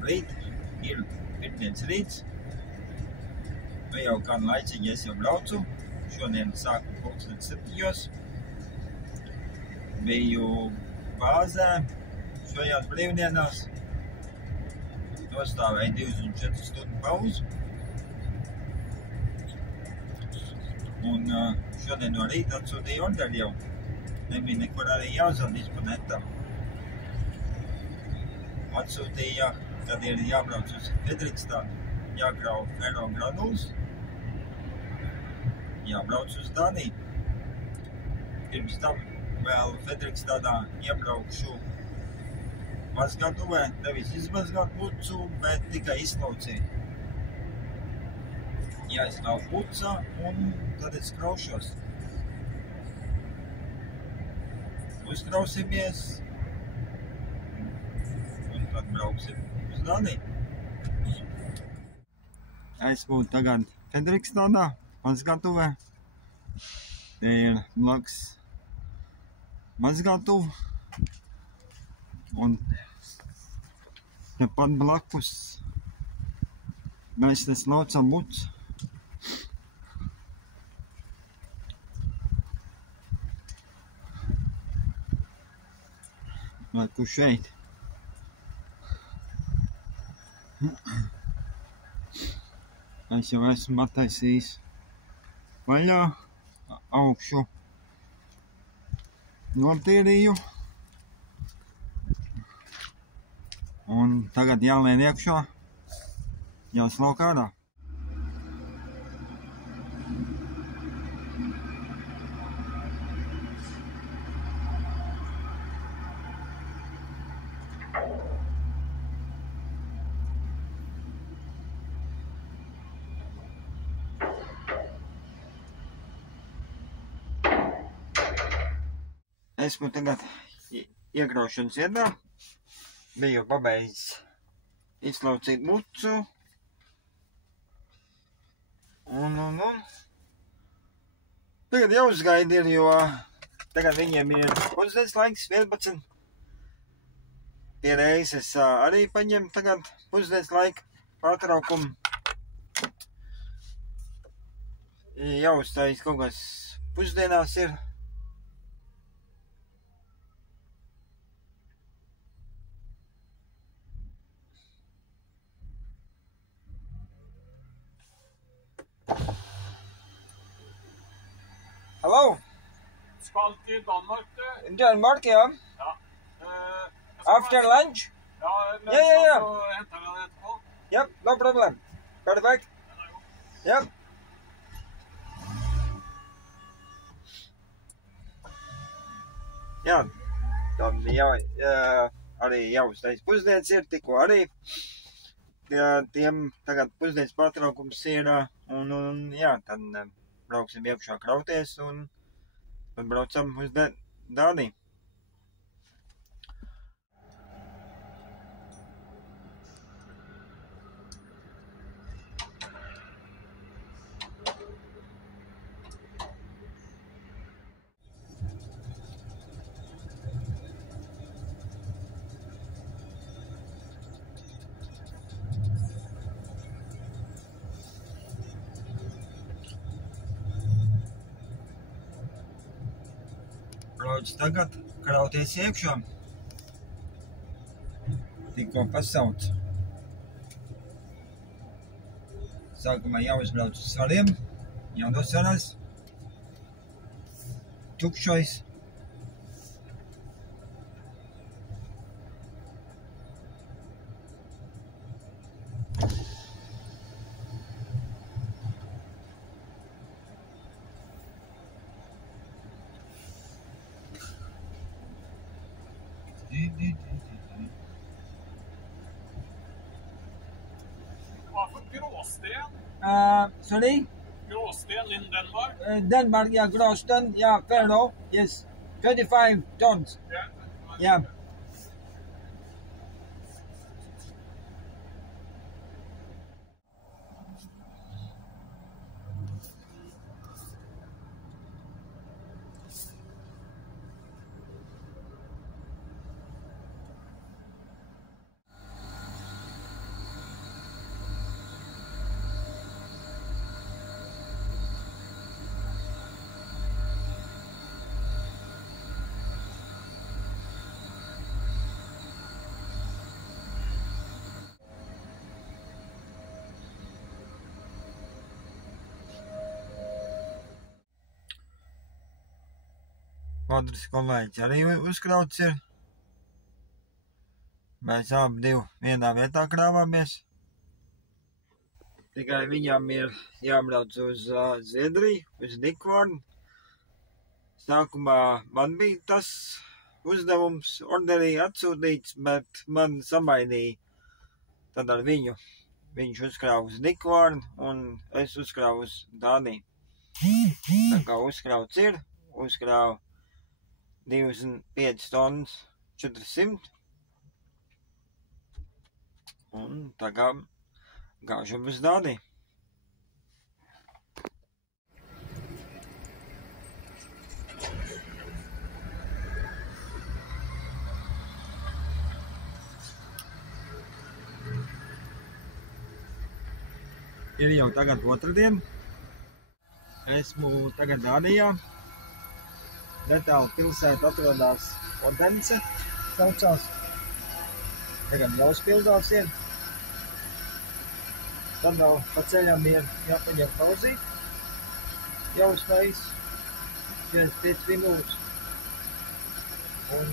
Labrīt, ir pirmdienas rīts. Nu jau kādu laiciņu es jau braucu. Šodien sāku 7:00. Biju bāzē šajās brīvdienās. Nostāvēju 24 stundu pauzi. Un šodien no rīta atsūtīju orderi jau. Nebija nekur arī jāzvanīs pa netam. Atsūtīja, tad ir jābrauc uz Fredrikstadu, jākrauj ferro granulas, jābrauc uz Daniju. Pirms tam vēl Fredrikstadā iebraukšu mazgatuvē, nevis izmazgāt pucu, bet tikai izlaucīt. Jāizlauc puca un tad es kraušos. Uzkrausimies un tad brauksim uz Daniju. Esmu tagad Fredrikstadā, mazgatuvē. Te ir blakus mazgatuve un tepat blakus mēs laucam pucu. Vai kur šeit? Es jau esmu attaisījis vaļā, augšu notīrīju. Un tagad jālien iekšā, jāslauk ārā. Esmu tagad iekraušanas viedā. Biju pabeidzis izlaucīt pucu. Un. Tagad jāuzgaida ir, jo tagad viņiem ir pusdienas laiks 11. Pie reizes arī paņem tagad pusdienas laika pārtraukumu. Jāuzstājas kaut kas pusdienās ir. Hallo? Skal til Danmark, du? Danmark, ja. Ja. After lunch? Ja, men Ja. så henter jeg det etterpå. Yep, no problem. Perfect. Den er god. Yep. Jā, tad arī jāuztais pusdienas ir, tikko arī tiem tagad pusdienas pārtraukums ir, un jā, tad brauksim iekšā krauties un tad braucam uz Daniju. Brauc tagad krauties iekšā. Tikko pasauc. Sākumā jāuzbrauc uz svariem, jānosvarās. Tukšais. Hva for gråsten? Sorry? Gråsten in Denmark? Denmark, yeah, Groston, yeah, Ferro, yes, 25 tons, yeah. Otrs kolēģis arī uzkrauts ir. Mēs abi divi vienā vietā krāvāmies. Tikai viņam ir jābrauc uz Zviedriju, uz Nikvarnu. Sākumā man bija tas uzdevums orderī atsūtīts, bet man samainīja tad ar viņu. Viņš uzkrāva uz Nikvarnu un es uzkrāvu uz Dāniju. Tā kā uzkrauts ir, uzkrāvu 25 tonnas 400. Un tā kā gāžam uz Dāniju. Ir jau tagad otrdiena. Esmu tagad Dānijā. Netālu pilsēta atrodas Odense, saucās. Tagad jāuzpildās ir. Tad vēl pa ceļam ir jāpaņem pauzīt. Jāuztais 45 minūtes. Un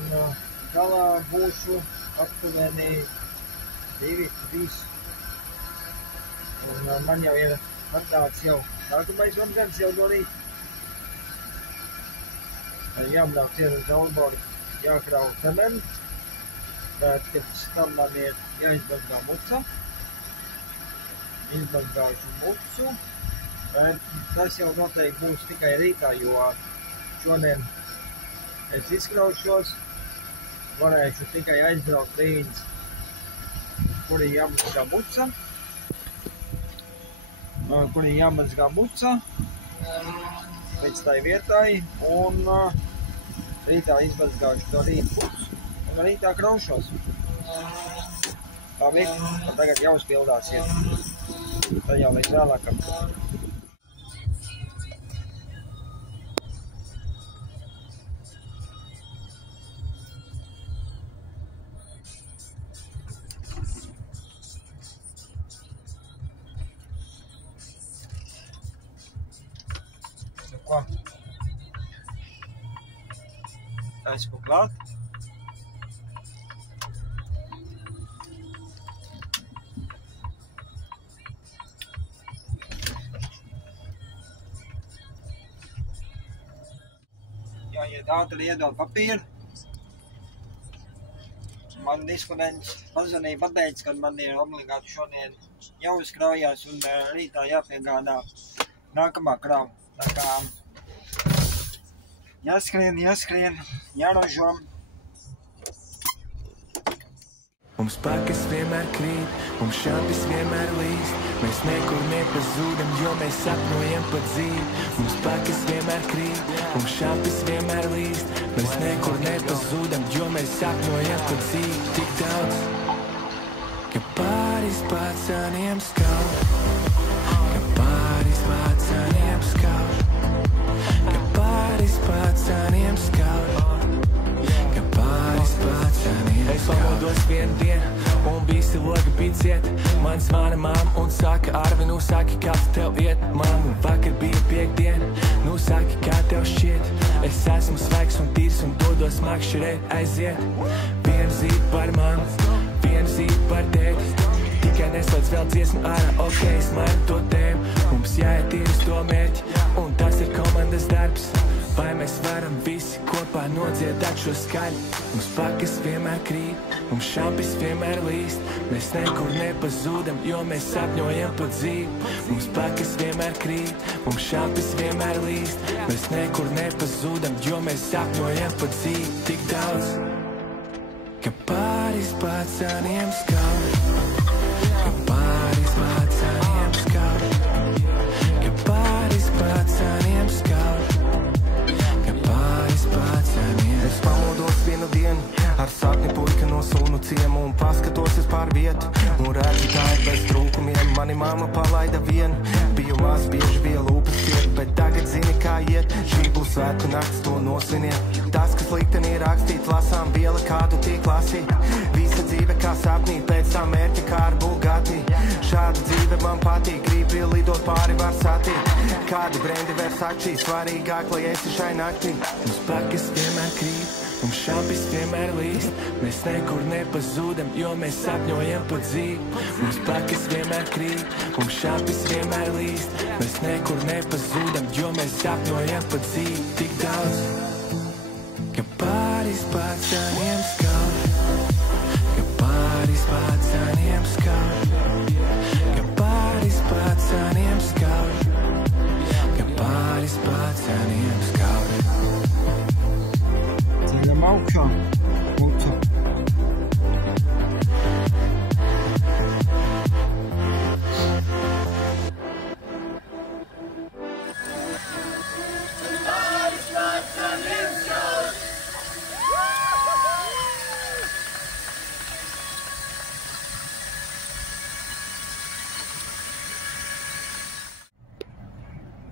galā būšu aptuveni 2-3. Un man jau ir atnācis jau nākamais vakars jau no rīta. Jābrauc ir uz Alborgu, jākrauj cements, bet pirms tam man ir jāizmazgā muca. Izmazgāšu mucu, bet tas jau noteikti būs tikai rītā, jo šodien es izkraušos, varēšu tikai aizbraukt līdz, kur ir jāmazgā muca, līdz tai vietai, un rītā izmazgāšu to rīt pucu, un rītā kraušos. Labi, tagad jāuzpildās ir. Tad jau līdz vēlākam. Nu ko? Esmu klāt. Jāiet ātri iedod papīru. Man disponents pazvanīja, pateica, ka man ir obligāti šodien jāuzkraujās un rītā jāpiegādā nākamā krava. Tā kā jāskrien, jāražo. Mums pakas vienmēr krīt, mums šampis vienmēr līst. Mēs nekur nepazūdam, jo mēs sapņojam pa dzīvi. Mums pakas vienmēr krīt, mums šampis vienmēr līst. Mēs nekur nepazūdam, jo mēs sapņojam pa dzīvi. Tik daudz, ka pāris pacaniem skauž, ka pāris pacaniem skauž, ka pāris pacaniem skauž, ka pāris pacaniem skauž. Es pamodos vienu dienu un visi logi bija ciet. Man zvana mamma un saka, Arvi, nu saki, kāds tev iet. Mamma, vakar bija piekdiena, nu saki, kā tev šķiet. Es esmu svaigs un tīrs un dodos makšķerēt aiziet. Vienu zīti par mammu, vienu zīti par tēti. Tikai neslēdz vēl dziesmu ārā, ok, es mainu to tēmu. Mums jāiet ir uz to mērķi, un tas ir komandas darbs. Vai mēs varam visi kopā nodziedāt šo skaļu? Mums pakas vienmēr krīt, mums šampis vienmēr līst. Mēs nekur nepazūdam, jo mēs sapņojam pa dzīvi. Mums pakas vienmēr krīt, mums šampis vienmēr līst. Mēs nekur nepazūdam, jo mēs sapņojam pa dzīvi. Tik daudz, ka pāris pacaniem skauž, ka pāris pacaniem skauž, ka pāris pacaniem skauž. Es pamodos vienu dienu ar sapni puika no sunu ciemu un paskatos es pār vietu un redzu, tā ir bez trūkumiem. Mani mamma palaida vienu, biju maz, bieži bija lūpas ciet, bet tagad zini, kā iet. Šī būs svētku nakts, to nosviniet. Tas, kas liktenī rakstīt, lasām viela, kādu tiek lasīt. Visa dzīve kā sapnī, pēc tā mērķa kā ar Bugatti. Šāda dzīve man patīk, gribi lidot pāri var satikt. kādu brendi Versace, svarīgāk, lai esi šai naktī. Mums pakas vienmēr krīt, mums šampis vienmēr līst. Mēs nekur nepazūdam, jo mēs sapņojam pa dzīvi. Mums pakas vienmēr krīt, mums šampis vienmēr līst. Mēs nekur nepazūdam, jo mēs sapņojam pa dzīvi. Tik daudz, ka pāris pacaniem skauj, ka pāris pacaniem skauj, ka pāris pacaniem skauj, ka pāris pacaniem skauj. Ceļam augšā, lūdzu.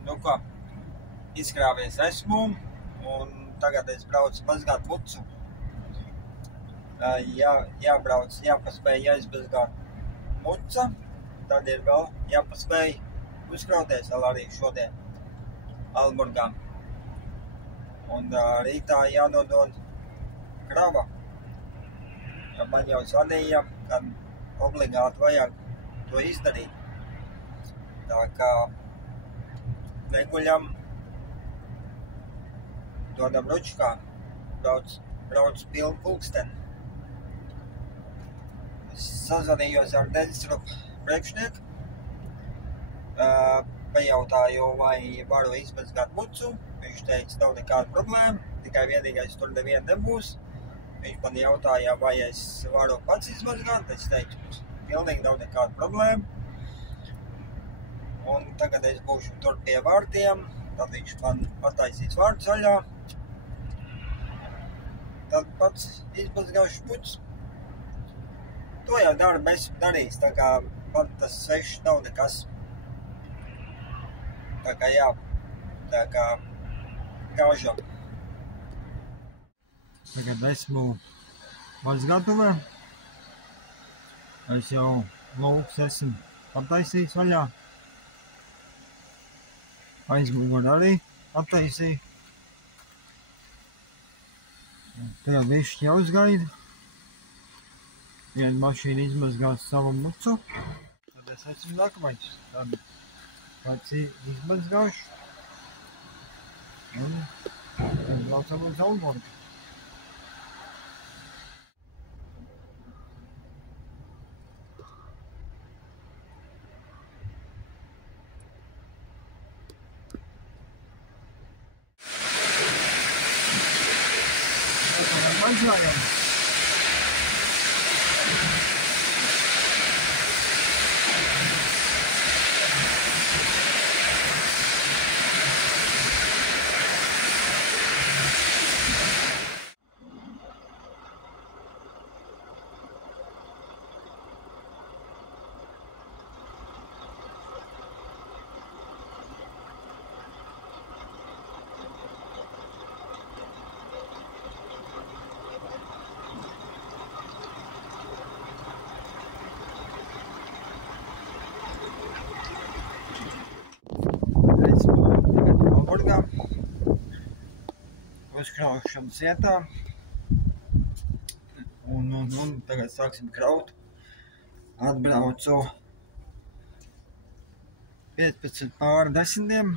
Nu ko, izkrāvies esmu, un tagad es braucu mazgāt mucu. Jābrauc, jāpaspēj jāizmazgāt muca, tad ir vēl jāpaspēj uzkrauties vēl arī šodien Alburgā. Un rītā jānodod krava. Ja man jau zvanīja, kad obligāti vajag to izdarīt. Tā kā neguļam, dodam ručkā, brauc pilnu pulksteni. Es sazvanījos ar Deņstrupu priekšnieku, pajautāju, vai varu izmazgāt mucu. Viņš teica, nav nekāda problēma, tikai vienīgais tur neviena nebūs. Viņš man jautāja, vai es varu pats izmazgāt. Es teicu, pilnīgi nav nekāda problēma. Un tagad es būšu tur pie vārtiem, tad viņš man pataisīs vārtu zaļā. Tad pats izmazgāšu mucu. To jau darbu esmu darījis, tā kā man tas svešs nav nekas. Tā kā jā, tā kā gaužam. Tagad esmu mazgatuvē. Es jau lauks esmu pataisījis vaļā. Aizmuguri arī attaisīju. Tagad višķi jāuzgaida. Viena mašīna izmazgās savu mucu. Tad es esmu nākamais. Tad pats izmazgāšu. Un braucam uz Alburgu. Aizvājam. Alburgā, uzkraušanas vietā, un tagad sāksim kraut. Atbraucu 15 pāri 10.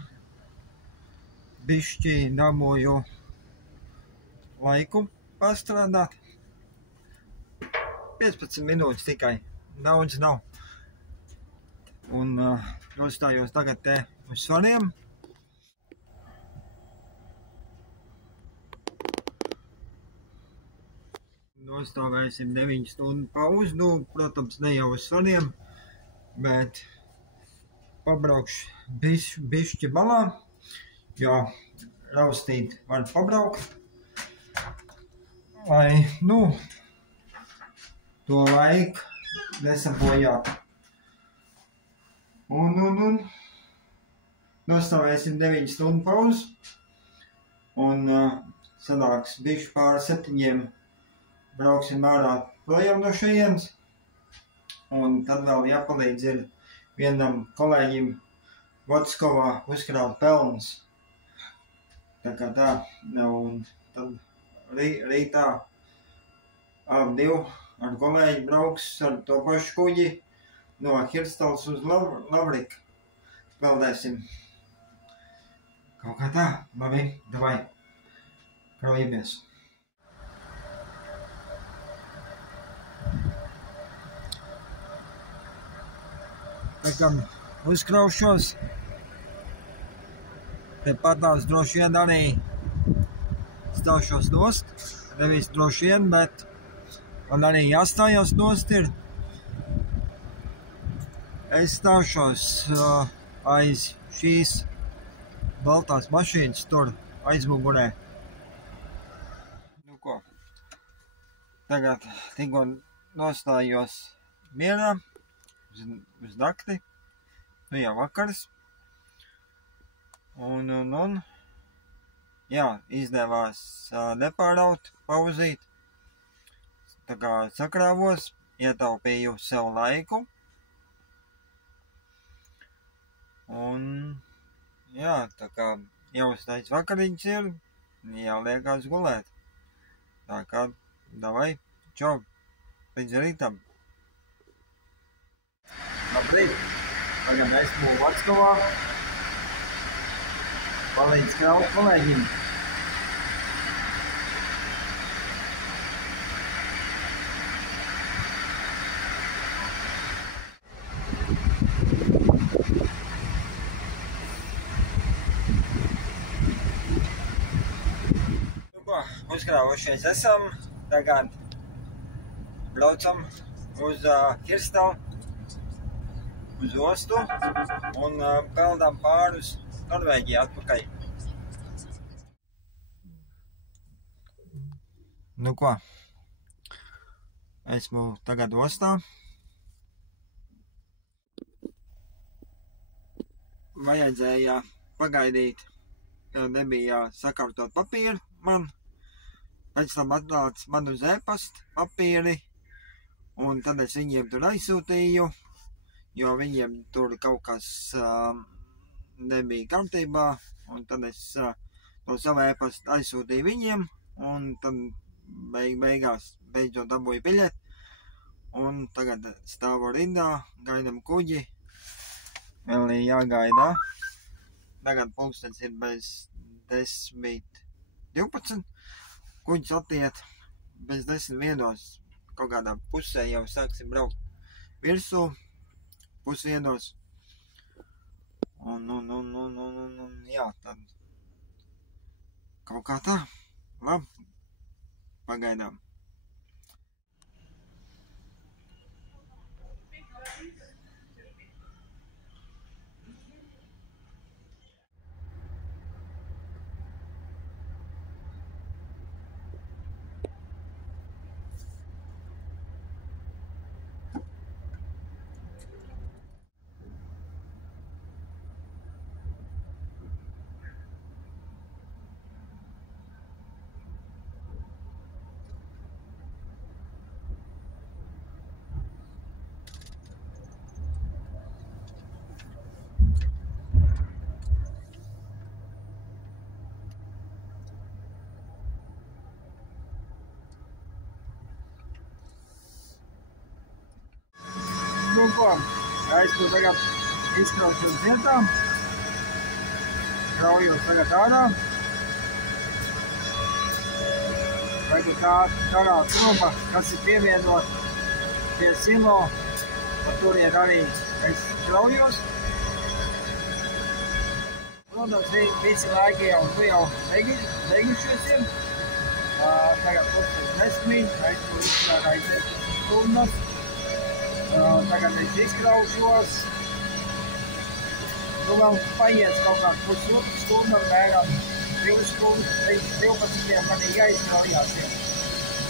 Bišķi dabūju laiku pastrādāt. 15 minūtes tikai, daudz nav. Un nostājos tagad te uz svariem. Nostāvēsim 9 stundu pauzi, protams, ne jau uz svariem, bet pabraukšu bišķi balā, jo raustīt var pabraukt, lai, to laiku nesabojāt. Un nostāvēsim 9 stundu pauzi, un sanāks bišķi pāri 7. Brauksim ārā projām no šejienes, un tad vēl jāpalīdz ir vienam kolēģim Vatskavā uzkrāt pelnus. Tā kā tā, un tad rītā divi ar kolēģi brauks ar to pašu kuģi no Hirstals uz Lavriku. Peldēsim. Kaut kā tā, labi, davai, kraujamies. Tā kā uzkraušos, te patās droši vien arī stāšos nost, nevis droši vien, bet man arī jāstājās nost ir. Es stāšos aiz šīs baltās mašīnas tur aizmugurē. Nu ko, tagad tikko nostājos mierā uz nakti, nu jau vakars. Un, jā, izdevās nepāraut, pauzīt. Tā kā sakrāvos, ietaupīju sev laiku. Un, jā, tā kā jāuztais vakariņas ir, jāliekās gulēt. Tā kā, davai, čau, līdz rītam. Labrīt, tagad esmu Vatskavā. Palīdz kraut kolēģim. Nu ko, uzkrāvušies esam. Tagad braucam uz Hirstalu, uz ostu un peldām pārus Norvēģijā atpakaļ. Nu ko, esmu tagad ostā. Vajadzēja pagaidīt, jo nebija sakārtot papīru man. Pēc tam atnāca man uz e-pasta papīri, un tad es viņiem tur aizsūtīju, jo viņiem tur kaut kas nebija kārtībā, un tad es no savu e-pastu aizsūtīju viņiem, un tad beigās beidzot dabūju biļeti, un tagad stāvu rindā, gaidam kuģi, vēl ir jāgaida. Tagad pulkstens ir bez 10:12, kuģis attiet bez 10:01, kaut kādā pusē jau sāksim braukt virsū, pusvienos. Un, jā, tad kaut kā tā, labi, pagaidām. Nu ko, esmu tagad izkrauts uz vietām, kraujos tagad ārā. Tagad tā karā trumpa, kas ir pievienot pie silo, par turien arī es kraujos. Protams, visi laiki jau beigušies ir. Tagad pulkstens 10, esmu izstrādājis 10 stundas. Tagad es izkraušos. Nu vēl paies kaut kāds pusotru stundu, apmēram 2 stundas, līdz 12 man ir jāizkraujās.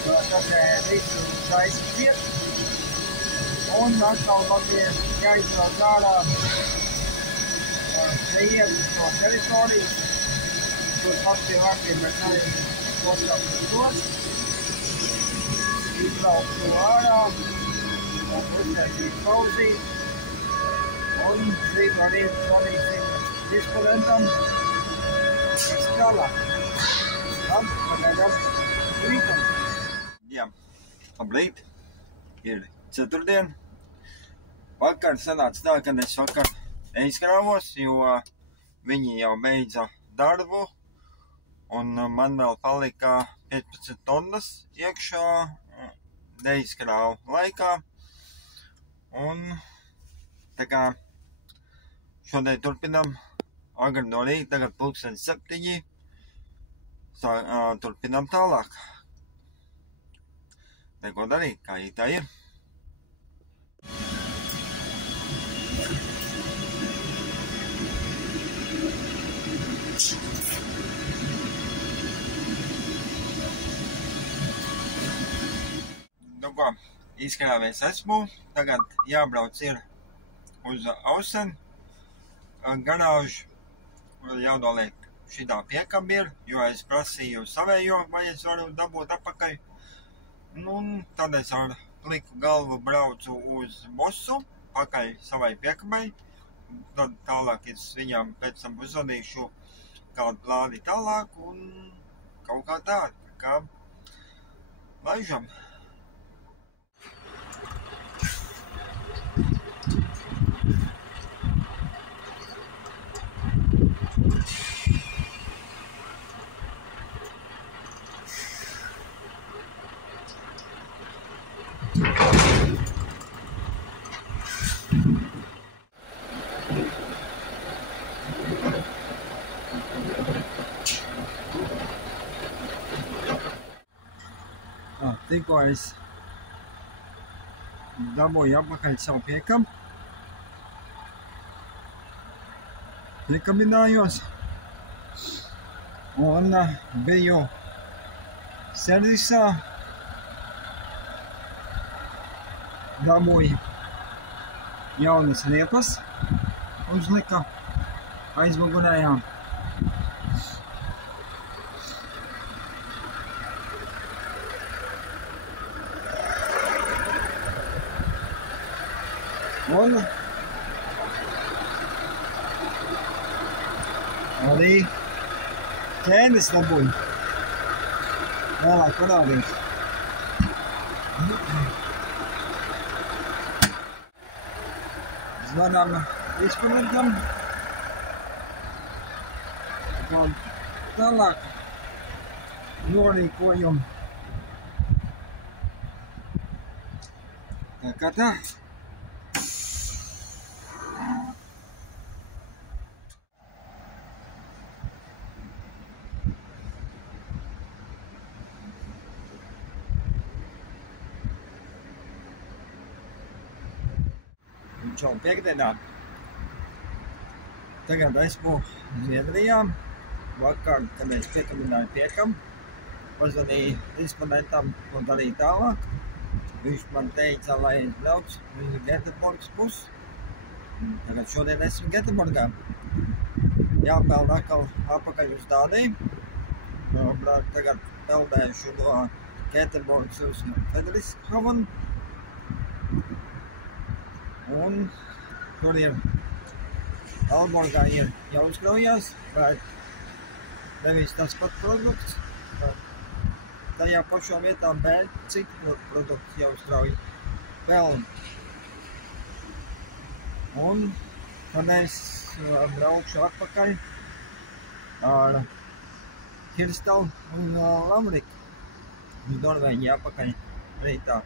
Tas visu taisa ciet. Un atkal man ir jāizbrauc ārā, neiet no teritorijas. Tur pat pie vārtiem mēs arī dostām uz tos. Izbrauc to ārā. Un uztaisīt pauzīt, Un līdz arī planīsim disponentam, kas tālāk. Labi, pagaidām rītam. Jā, labrīt, ir ceturtdien. Vakar sanāca tā, ka es vakar neizkrāvos, jo viņi jau beidza darbu, un man vēl palika 15 tonnas iekšā, neizkrāvu laikā, un tā kā šodien turpinam agri no rīta, tagad 7:00, turpinam tālāk. Neko darīt, kā tā ir. Nu ko, izkrāvies esmu, tagad jābrauc ir uz Ausen garāžu, jānoliek šitā piekaba ir, jo es prasīju savējo, vai es varu dabūt apakaļ. Un tad es ar pliku galvu braucu uz Mosu, pakaļ savai piekabai, tad tālāk es viņām pēc tam uzvadīšu kādu plāni tālāk un kaut kā tā kā laižam. Tikko es dabūju apakaļ savu piekabu, piekabinājos un biju servisā, dabūju jaunas riepas, uzlika aizmugurējām. Un arī ķēdes dabūju. Vēlāk parādīšu. Zvanām disponentam. Tālāk norīkojam. Tā kā tā. Čau piekdienā. Tagad esmu Zviedrijā. Vakar, kad es piekabināju piekabu, pazvanīju disponentam, ko darīt tālāk. Viņš man teica, lai es braucu uz Göteborgas pusi. Tagad šodien esmu Göteborgā. Jāpeld atkal apakaļ uz Dāniju. Tagad peldēšu no Göteborgas uz Frederikshavn. Un tur ir Aalborgā ir jāuzkraujās, bet nevis tas pat produkts, bet tajā pašā vietā vēl citu produktu jāuzkrauj vēl. Un tad es braukšu atpakaļ ar Kirstalu un Lamriku uz Norvēģiju atpakaļ rītā.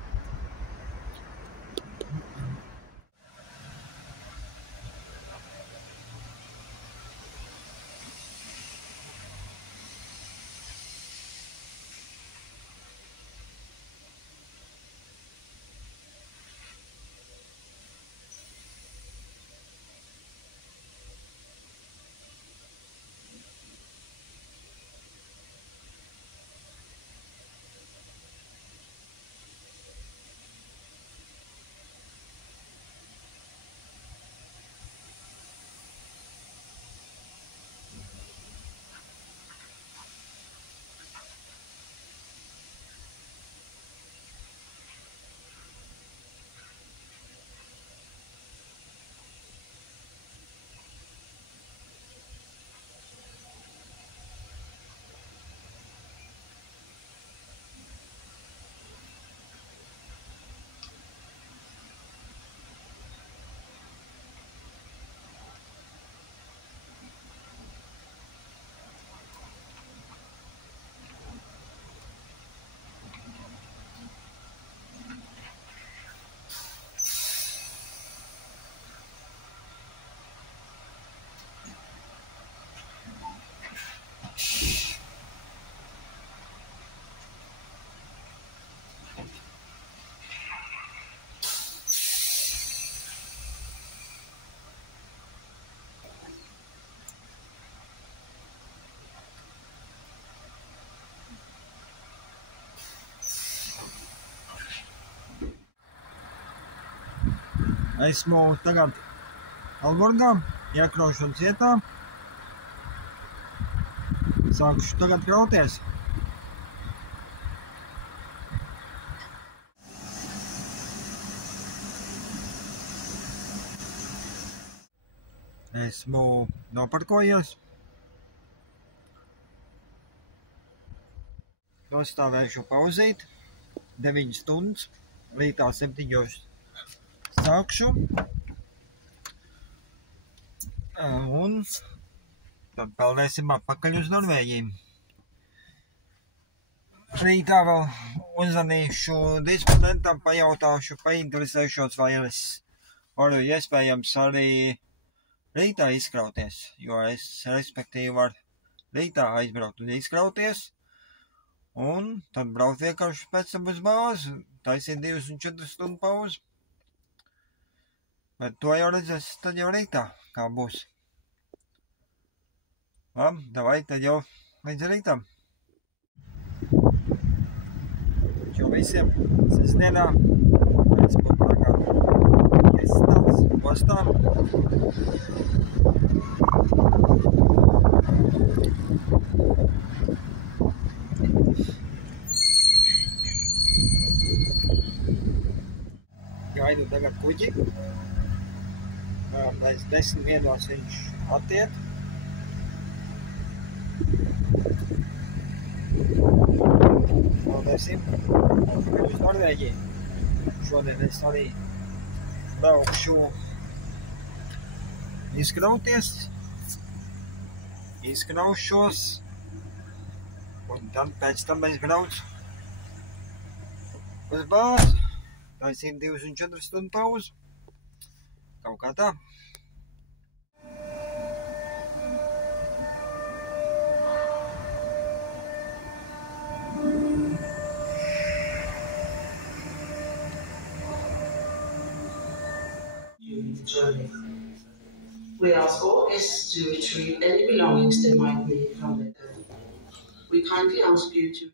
Esmu tagad Alborgā, iekraušanas vietā. Sākušu tagad krauties. Esmu noparkojies. Nostāvēšu pauzīt 9 stundas. Rītā 7 sākšu. Un tad peldēsim atpakaļ uz Norvēģiju. Rītā vēl uzzvanīšu disponentam, pajautāšu, painteresēšos, vai es varu iespējams arī rītā izkrauties, jo es respektīvi varu rītā aizbraukt un izkrauties, un tad braukt vienkārši pēc tam uz bāzi, taisīt 24 stundu pauzi. Bet to jau redzēs tad jau rītā, kā būs. Labi, davai, tad jau līdz rītam. Čau visiem, sestdienā es būtu tagad iestāts ostā. Gaidu tagad kuģi. Pēc 10 dienos viņš attiek. Paldies! Uz Norvēģiju. Šodien es arī braukšu izkraušos, un tad pēc tam es braucu uz bāzi, taisīt 24 stundu pauzi. Kaut kā tā. Journey. We ask all guests to retrieve any belongings they might need from their journey. We kindly ask you to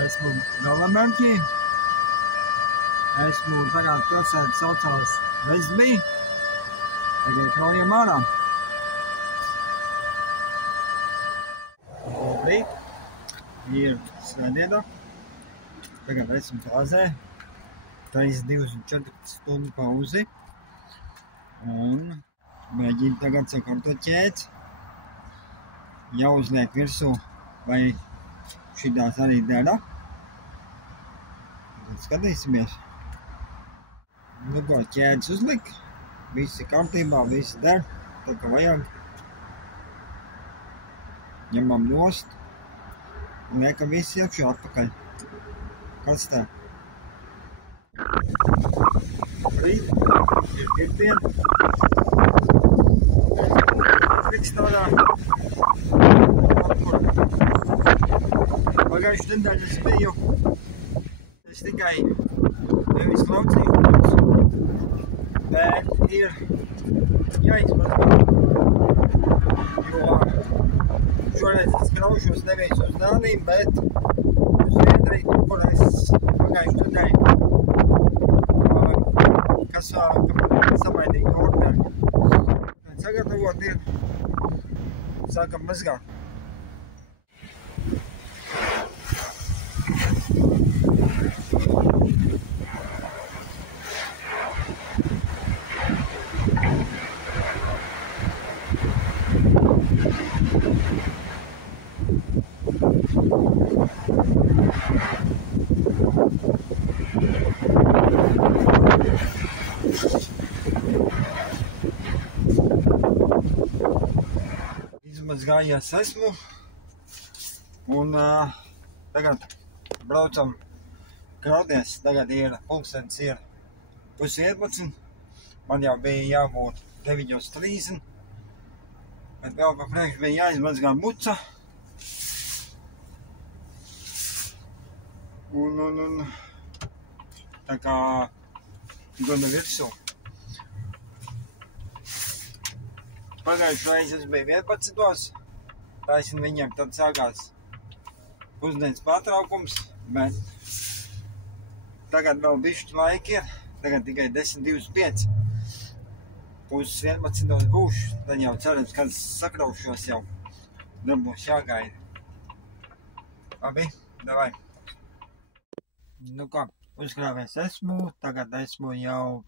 Esmu Galamerķī. Esmu tagad pilsēta saucās Vestby. Tagad kraujam ārā. Labrīt. Ir svētdiena. Tagad esmu bāzē. Taisa 24 stundu pauzi. Un mēģinu tagad sakārtot ķēdes. Jāuzliek virsū, vai šitās arī dara. Tad skatīsimies. Nu ko, ķēdes uzlik. Visi kārtībā, visi der. Tā kā vajag. Ņemam nost. Un liekam visi iekšā atpakaļ. Kas tā? Rīt. Ir pirtdiena. Frikstādā. Pagājuši nedēļu es biju. Es tikai nevis klaucījos. Bet ir jāizmanto. došos nevis uz Dāniju, bet uz Zviedriju, kur es pagājuši nedēļu, kas samainīja orderi. Sagatavot ir, sākam mazgāt. Izmazgājies esmu un tagad braucam krauties. Tagad ir pulkstenis ir 10:30. Man jau bija jābūt 9:30, bet vēl pa priekšu bija jāizmazgā muca. Un tā kā gana virsū. Pagājuši reizi es biju 11. Taisni viņiem tad sākās pusdienas pārtraukums, bet tagad vēl bišķi laiki ir. Tagad tikai 10:25. Uz 11. būšu, tad jau cerams, kad sakraušos jau. Tad būs jāgaida. Labi, davai. Nu kā, uzkrāvēs esmu, tagad esmu jau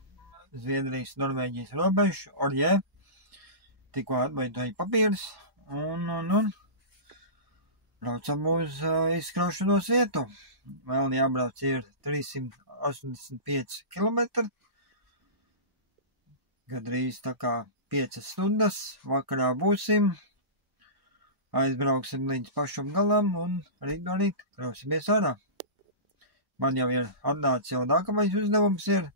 Zviedrijas, Norvēģijas robežu, Orjē. Tikko atbaidoju papīrus un braucam uz izkraušanos vietu. Vēl jābrauc ir 385 kilometri. Gadrīz tā kā 5 stundas. Vakarā būsim. Aizbrauksim līdz pašam galam un rīt no rīt krausimies ārā. Man jau ir atnācis jau nākamais uzdevums ir.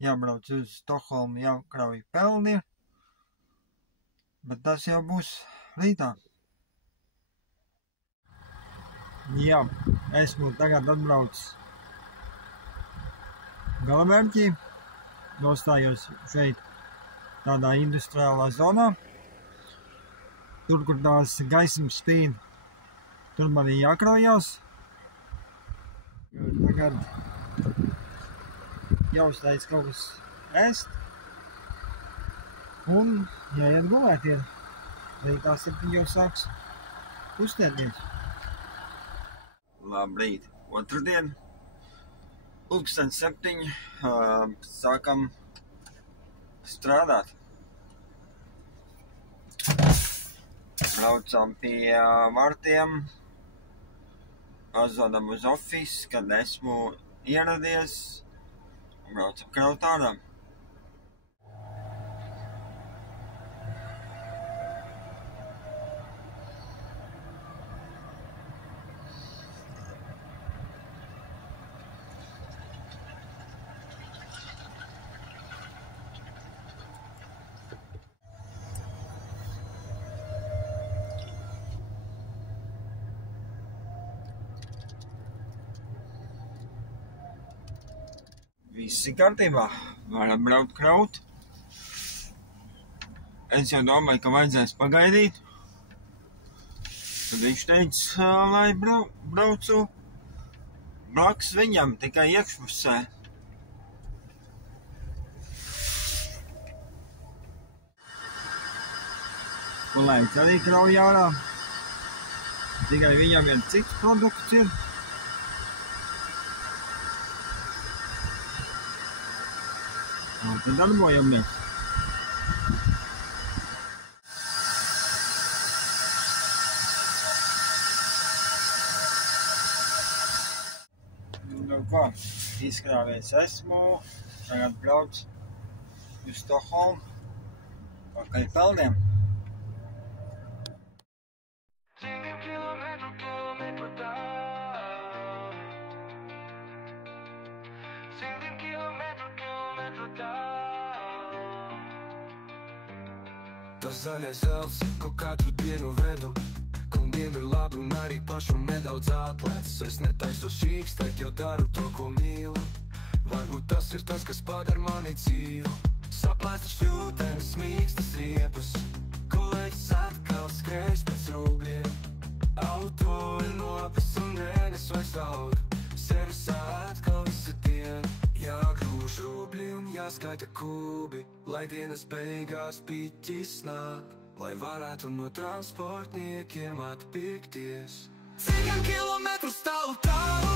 Jābrauc uz Stokholmu, jākrauj pelni. Bet tas jau būs rītā. Jā, esmu tagad atbraucis galamērķī. Nostājos šeit tādā industriālā zonā. Tur, kur tās gaismas spīd, tur man ir jākraujās. Tagad jāuztais kaut kas ēst. Un jāiet gulēt ir. Rītā 7 jau sāks kustēties. Labrīt. Otrdien. Pulkstenis 7. Sākam strādāt. Braucam pie vartiem. Pazvanam uz office, kad esmu ieradies. Un braucam kraut ārā. Viss ir kārtībā. Varam braukt kraut. Es jau domāju, ka vajadzēs pagaidīt. Tad viņš teica, lai braucu blakus viņam, tikai iekšpusē. Kolēģis arī krauj ārā. Tikai viņam ir cits produkts ir. Tad darbojamies. Nu ko, izkrāvies esmu, tagad brauc uz Stokholmu, pakaļ peldiem. Tas zaļais zelts, ko katru dienu vedu. Kungiem ir labi un arī pašam nedaudz atlecis. Es netaisu šīkstēt, jo daru to, ko mīlu. Varbūt tas ir tas, kas padara mani dzīvu. Saplēstas šūtenes, mīkstas riepas. Kolēģis atkal skrējas pēc rūgļiem. Auto kubi, lai dienas beigās piķis nāk, lai varētu no transportniekiem atpirkties. Cik gan kilometrus tālu tālu,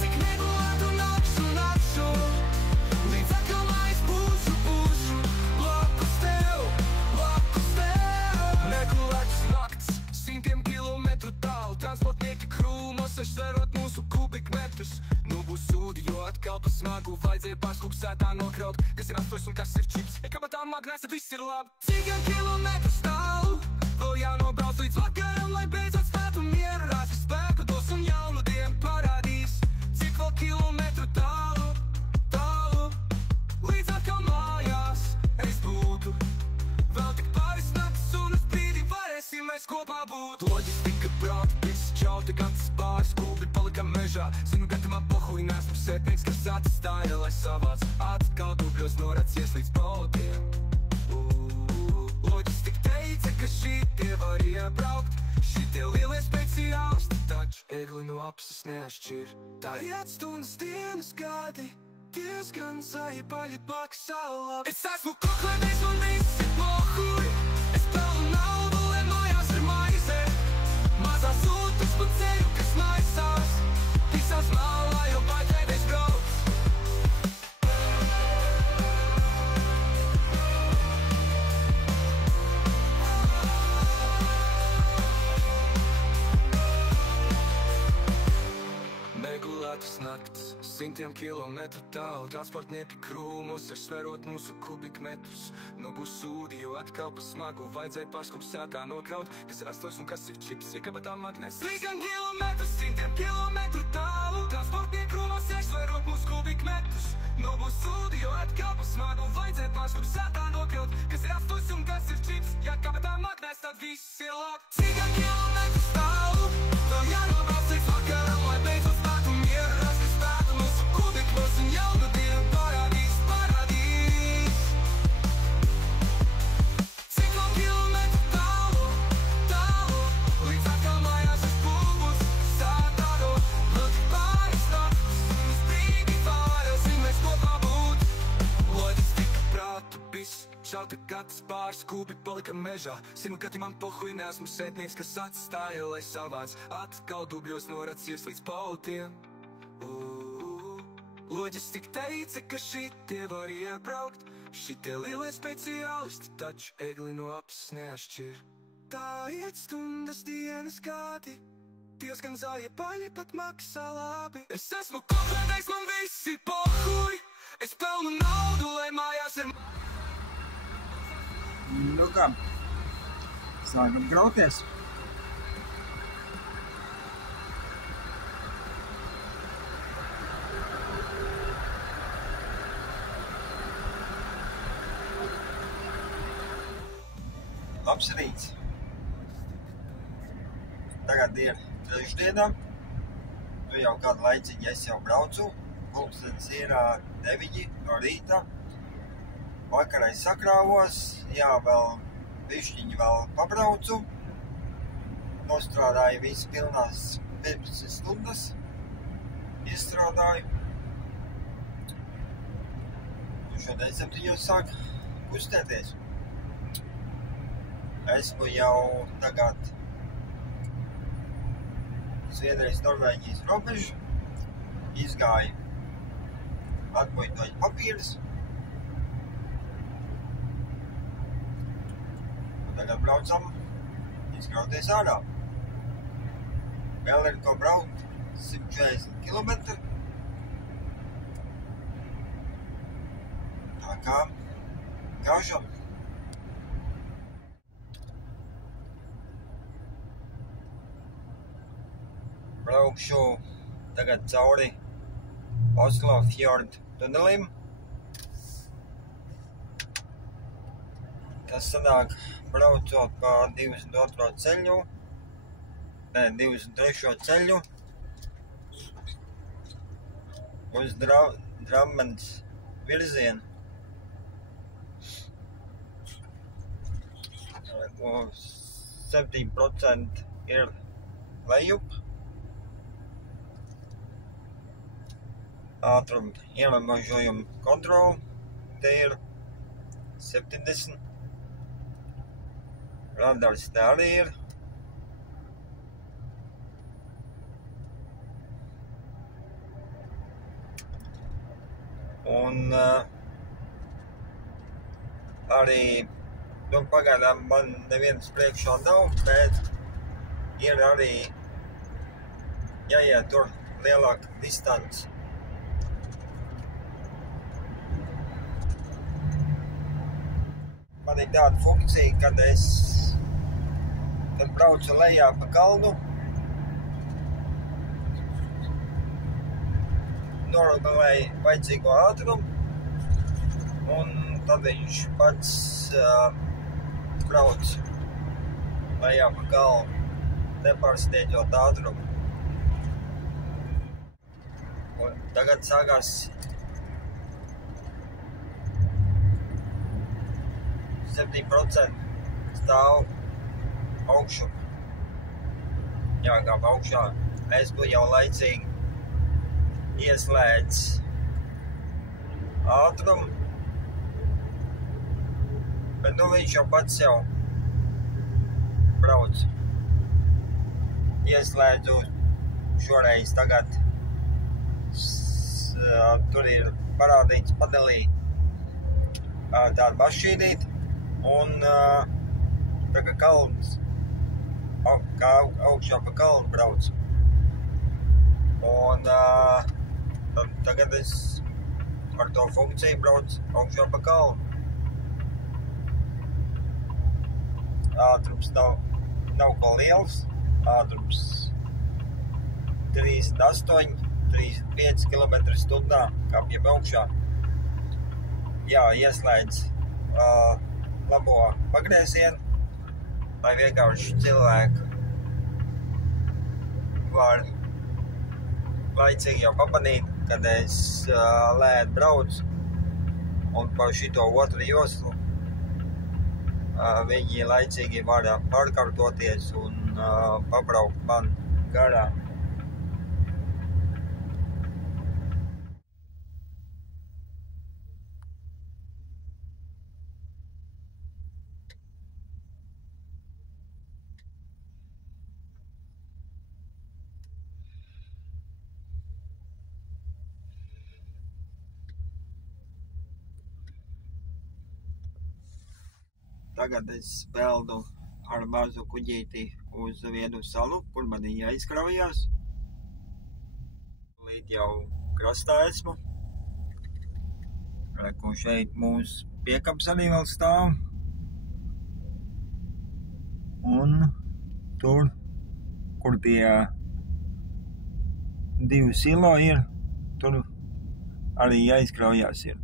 cik negulētu nakšu, līdz atkal mājas būšu, blakus tev, negulētas nakts, 100 kilometru tālu, transportnieki krūmos, sverot mūsu kubikmetrus. Nu būs sūdi, jo atkal pa smagu vajadzēja pārskupsētā nokraut, kas ir astojas un kas ir čips, ja kabatā magnēs, tad viss ir labi. Cik gan kilometrus tālu, vēl jānobrauc līdz vakaram, lai beidzot spētu mieru, rāsi spēku dos un jaunu dienu parādīs. Cik vēl kilometru tālu, līdz atkal mājās es būtu, vēl tik pāris naktis un uz brīdi varēsim mēs kopā būt. Loģistika prāta, viss čauti, gads pāris kubi palika mežā, zinu, gatamā pohuj, nesmu sētnieks, kas atstāja, lai savāc atkal dubļos noracies līdz baudiem. Loģistika teica, ka šitie var iebraukt, šitie lielie speciālisti, taču egli no apsas neatšķir. Tā iet stundas, dienas, gadi, diezgan zaļi maksā labi. Es esmu koklēdējis, man visi pohuj, es pelnu naudu, lai mājās ar maize, mazās sūtas pa ceļu, kas maisās, visās malā jau paģēdējis brauc. Negulētas nakts, 100 kilometru tālu, transportnieki krūmos, sverot mūsu kubikmetrus. Nu būs sūdi, jo atkal pa smagu vajadzēja pārskupsētā nokraut, kas ir astojas un kas ir čips, ja kabatā magnēs. 100 kilometru tālu, transportnieki krūmos, sverot mūsu kubikmetrus. Nu būs sūdi, jo atkal pa smagu vajadzēja pārskupsētā nokraut, kas ir astojas un kas ir čips, ja kabatā magnēs, tad viss ir labi. 100 kilometru tālu, vēl jānobrauc līdz vakaram, lai beidzot spētu mieru, rasti spētu mūsu kubiklos un jaunu dienu parādīs. Cik vēl kilometru tālu, līdz atkal mājās es būs sātāro, vēl tik pāris naktis, uz brīdi varēsim mēs kopā būt. Loģistika prātu biss, šauta gads pāris kubi palika mežā, zinu, ka man pohuj, nesmu sētnieks, kas atstāja, lai savāc atkal dubļos noracies līdz pautiem. Loģistika teica, ka šitie var iebraukt, šitie lielie speciālisti, taču egli no apsas neatšķir. Tā iet stundas, dienas, gadi, diezgan zaļi pat maksā labi. Es esmu koklēdējis, man visi pohuj, es pelnu naudu, lai mājās ar... Nu kā, sākam grauties. Labs rīts. Tagad ir trešdiena. Nu jau kādu laiciņu es jau braucu. Pulkstens ir 9 no rīta. Vakarā es sakrāvos. Jā, vēl bišķiņi vēl pabraucu. Nostrādāju visu pilnās 15 stundas. Izstrādāju. Nu šodien 7 sāk kustēties. Esmu jau tagad Zviedrijas, Norvēģijas robežu, izgāju, atmuitoju papīrus. Tagad braucam izkrauties ārā. Vēl ir ko braukt 140 kilometri. Tā kā gaužam. Braukšu tagad cauri Oslo fjord tunelim, kas sanāk braucot pa 22. ceļu, 23. ceļu uz Drammens virzienu. 7% ir lejup. Ātrumu ierobežojumu kontroli te ir 70. Radars te arī ir. Un arī, pagaidām man nevienas priekšā nav, bet ir arī jāiet tur lielāka distance. Man ir tāda funkcija, kad braucu lejā pa kalnu, noregulēju vajadzīgo ātrumu, un tad viņš pats brauc lejā pa kalnu, nepārsnieģot ātrumu. Un tagad sākās 7% stāv augšu. Jākāp augšā. Esmu jau laicīgi ieslēdz ātrumu, bet viņš jau pats jau brauc. Ieslēdzu šoreiz tagad, tur ir parādīts panelī tāda mašīnīte, un tā kā kalns, kā augšā pa kalnu brauc. Un tagad es ar to funkciju braucu augšā pa kalnu. Ātrums nav ko liels, ātrums 38, 35 km/h kāpjam augšā. Jā, ieslēdz labo pagriezienu, lai vienkārši cilvēku var laicīgi jau pamanīt, kad es lēni braucu un pa šito otru joslu viņi laicīgi var pārkārtoties un pabraukt man garām. Tagad es peldu ar mazu kuģīti uz vienu salu, kur man jāizkraujās. Līdz jau krastā esmu. Reku šeit mūsu piekaps arī vēl stāv. Un tur, kur tie 2 silo ir, tur arī jāizkraujās ir.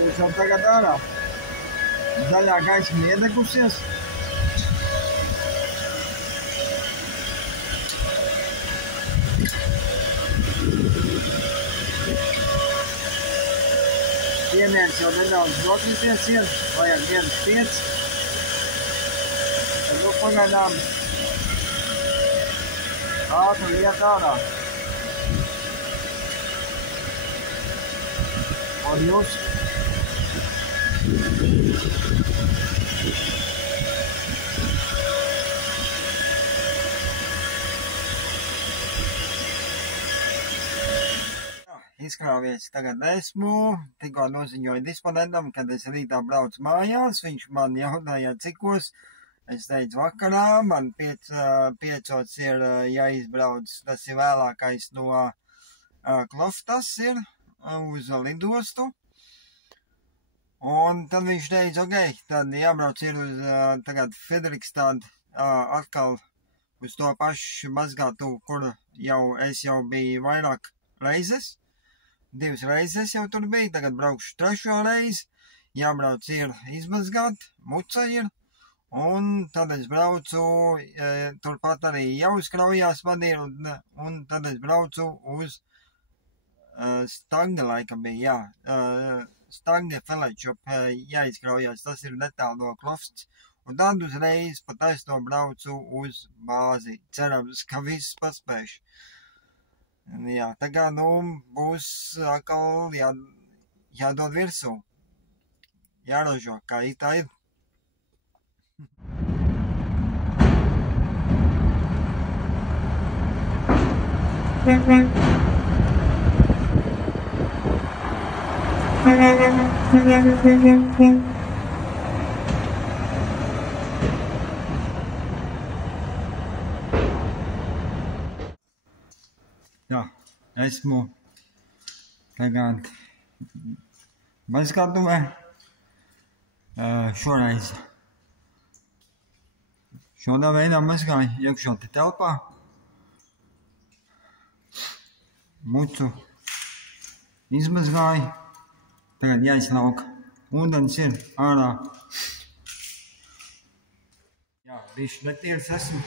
Būsim tagad ārā. Zaļā gaisma iedegusies. Piemērs jau nedaudz nokrities ir, vajag 1,5. Tad pagaidām ātri iet ārā. Un jūs? Izkrāvies tagad esmu, tikko noziņoju disponentam, kad es rītā braucu mājās, viņš man jautāja cikos, es teicu vakarā, man 5 ir jāizbrauc, tas ir vēlākais no Kloftas ir uz lidostu. Un tad viņš teica, ok, tad jābrauc ir uz tagad Fredrikstad atkal uz to pašu mazgātu, kur es jau biju vairāk reizes. 2 reizes jau tur biju, tagad braukšu 3. reizi. Jābrauc ir izmazgāt, muca ir. Un tad es braucu, turpat arī jau uzkraujās man ir, un tad es braucu uz Stagni laika bija, jā. Stange Felečup jāizkraujās, tas ir netālu no Klofts. Un tad uzreiz pa taisno braucu uz bāzi. Cerams, ka viss paspēšu. Jā, tagad, būs atkal jādod virsū. Jāražo, kā tā ir. Jā, esmu tagad mazskatuvē. Šoreiz šādā veidā mazgāju iekšā te telpā. Mucu izmazgāju. Tagad jāizlauk. Ūdens ir ārā. Jā, bišķi netīrs esmu.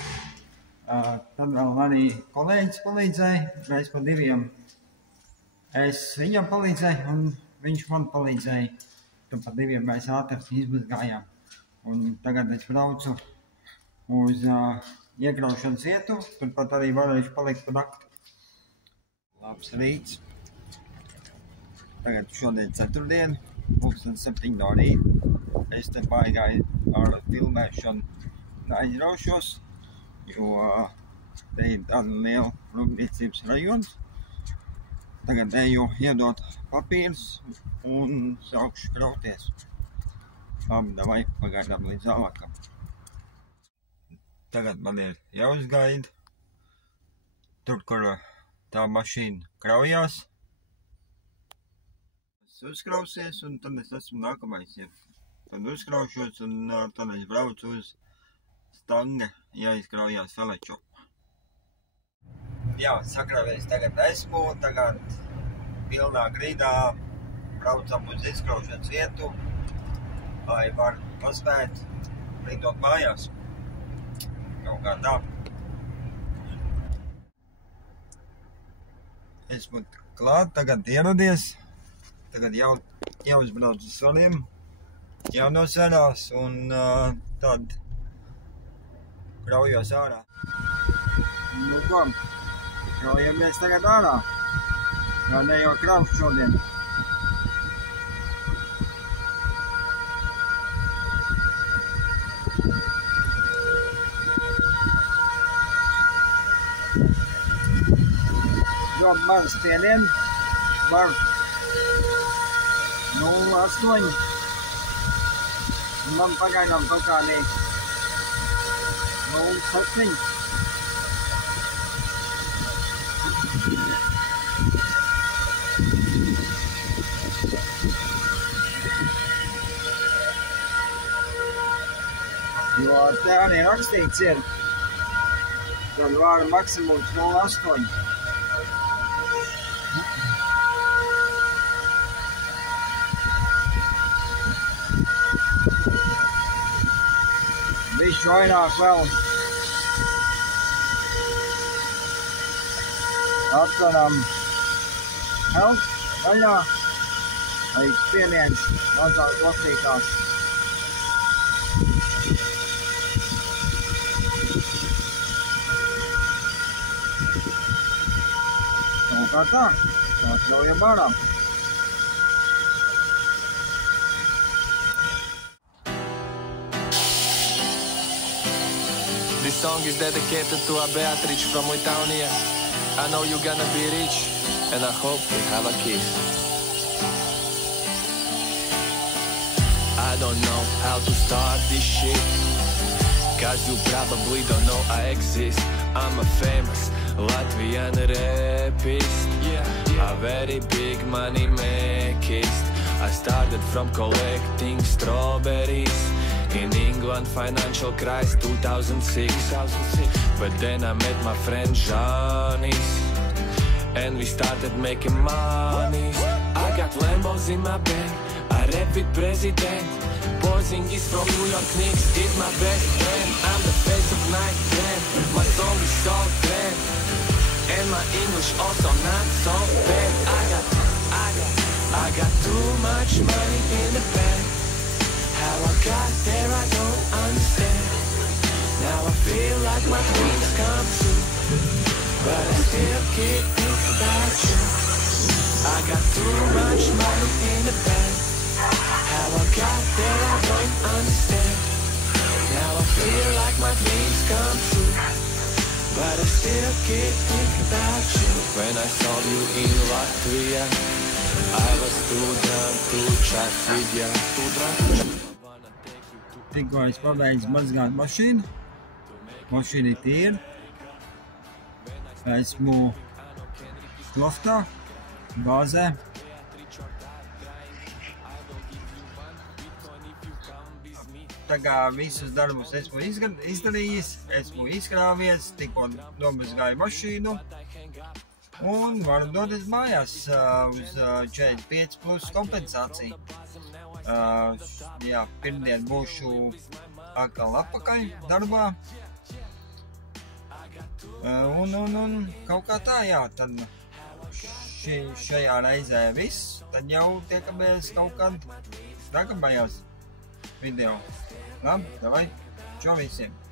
Tad vēl arī kolēģis palīdzēja. Mēs pa diviem. Es viņam palīdzēju un viņš man palīdzēja. Tad pa diviem mēs ātri izmazgājām. Un tagad es braucu uz iekraušanas vietu. Turpat arī varēšu palikt pa nakti. Labs rīts. Tagad šodien ceturtdiena, 7 no rīta. Es te baigāju ar filmēšanu aizraušos, jo te ir tāda liela rūpniecības rajons. Tagad eju iedot papīrus un sākšu krauties. Labi, davai, pagaidām līdz vēlākam. Tagad man ir jāuzgaida. Tur, kur tā mašīna kraujās. Es uzkrausies un tad es esmu nākamais. Ja. Tad uzkraušos un tad es braucu uz Stange, jāizkraujās Felečup. Jā, sakrāvies tagad esmu, tagad pilnā grīdā braucam uz izkraušanas vietu, lai var paspēt lidot mājās. Kaut kā tā. Esmu klāt, tagad ieradies. Tagad jāuzbrauc uz svariem, jānosverās un tad kraujos ārā. Nu ko, kraujamies tagad ārā. Jā, ne jau kraust šodien. Ļoti maz spiedienu, var 0,8. Man pagaidām kaut kādi 0,7. Jo te arī rakstīts ir, tad vāra maksimums 0,8. Bišķi vairāk vēl atveram help vaļā, lai spiediens mazāk lasītās. Kaut kā tā, atļaujam ārā. This song is dedicated to a Beatrice from Lithuania. I know you're gonna be rich, and I hope we have a kiss. I don't know how to start this shit, cause you probably don't know I exist. I'm a famous Latvian rapist, a very big money makist. I started from collecting strawberries in England, financial crisis 2006. But then I met my friend Janis, and we started making money. I got Lambos in my bag, I rap with president. Porzingis from New York Knicks is my best friend. I'm the face of night grand, my song is so grand, and my English also not so bad. I got too much money in the bank. How I got there I don't understand. Now I feel like my dreams come true, but I still keep thinking about you. I got too much money in the bank. How I got there I don't understand. Now I feel like my dreams come true, but I still keep thinking about you. When I saw you in Latvia, I was too drunk to chat with ya. Tikko es pabeidzu mazgāt mašīnu. Mašīna ir tīra. Esmu loftā, bāzē. Tā kā visus darbus esmu izdarījis, esmu izkrāvies, tikko nomazgāju mašīnu un varu doties mājās uz 45+ kompensāciju. Jā, pirmdien būšu atkal atpakaļ darbā. Un kaut kā tā, jā, tad šajā reizē viss, tad jau tiekamies kaut kad nākamajās video. Labi, davai, čau visiem!